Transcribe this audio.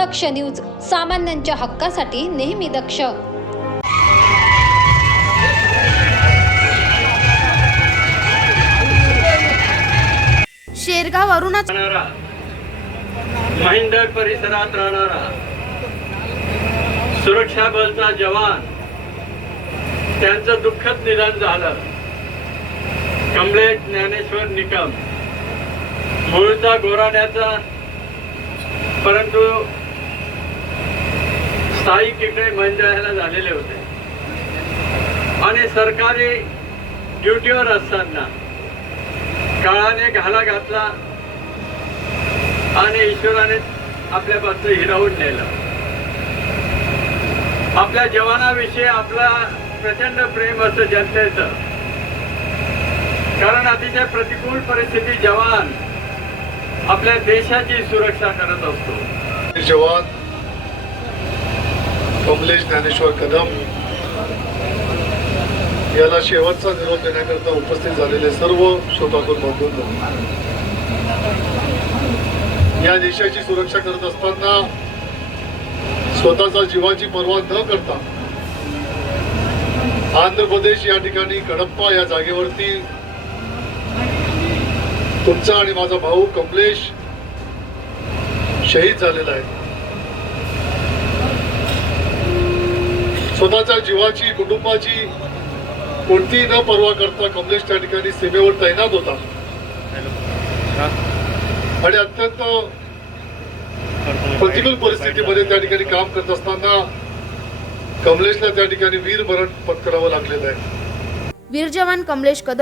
दक्ष news सामान्यांच्या हक्कासाठी नेहमी दक्ष. शेरगाव अरुणाचल महिंदर परिसरात राहणारा. सुरक्षा बलचा जवान. त्यांचं दुःखद निधन झालं. कमलेश ज्ञानेश्वर निकम. मूळचा गोराड्याचा परंतु साई इकडे मंदिराला झालेले होते. आणि सरकारी ड्युटीवर असताना काळाने घाला घातला आणि ईश्वराने आपल्यापासून हिरावून नेलं. आपल्या जवानाविषयी आपला प्रचंड प्रेम असं जनतेचं कारण अतिशय प्रतिकूल परिस्थिती जवान आपल्या देशाची सुरक्षा करत असतो. जवान कमलेश ज्ञानेश्वर कदम याला शेवटचा निरोप देण्याकरता उपस्थित झालेले सर्व श्रोतातून या देशाची सुरक्षा करत असताना स्वतःचा जीवाची पर्वा न करता आंध्र प्रदेश या ठिकाणी कडप्पा या जागेवरती तुमचा आणि माझा भाऊ कमलेश शहीद झालेला आहे. स्वतःच्या जीवाची कुटुंबाची कोणतीही न पर्वा करता कमलेश त्या ठिकाणी सीमेवर तैनात होता. आणि अत्यंत प्रतिकूल परिस्थितीमध्ये त्या ठिकाणी काम करत असताना कमलेशला त्या ठिकाणी वीर मरण पत्करावं लागलेलं आहे. वीर जवान कमलेश कदम